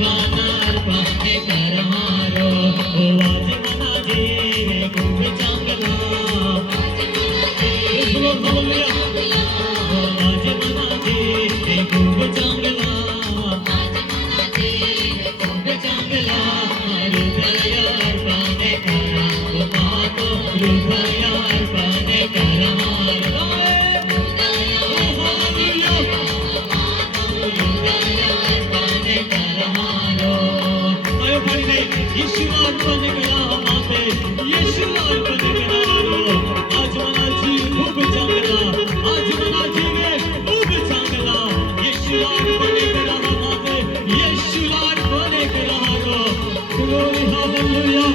जीवानार पाने कर हारो ओ आज मना जीवे खूप चांगला आज मना जीवे खूप चांगला चांगला हृदयार पाने करा ओ मातो हृदयार पाने करा हारो यीशुवार पाने करा माते यीशुवार पाने करा हारो आज मना जी खूप चांगला आज मना जीवे खूप चांगला यीशुवार पाने करा माते यीशुवार पाने करा हारो glory hallelujah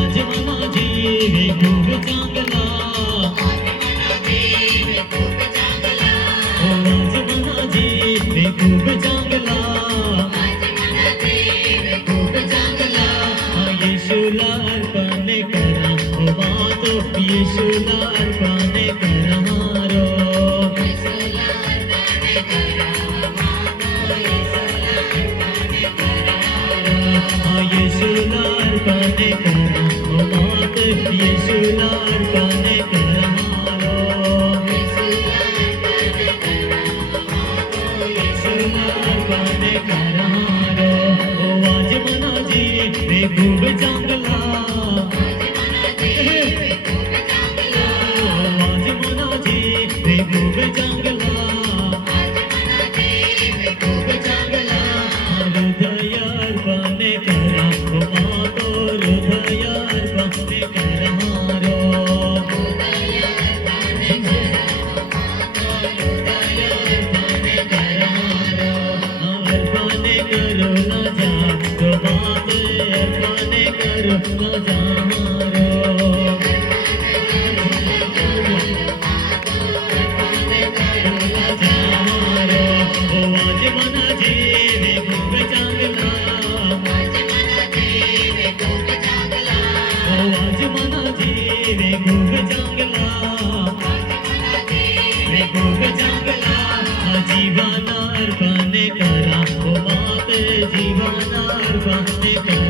आज मना जीवे खूप चांगला खूप चांगला खूप चांगला येशूला अर्पण करा ओ मातो येशूला अर्पण करा हारो येशूला अर्पण करा ओ मातो येशूला अर्पण करा हारो पाने करा हारो ओ आज मना जीवे खूप चांगला आज मना जीवे खूप चांगला खूप चांगला हृदयार पाने करा ओ मातो हृदयार पाने करा हारो करो ना जा तो बात अपने करो ना जा हारो ओ आज मना जीवे खूप चांगला ओ आज मना जीवे खूप चांगला खूप चांगला जीवानार पाने करा ओ माते जीवानार पाने करा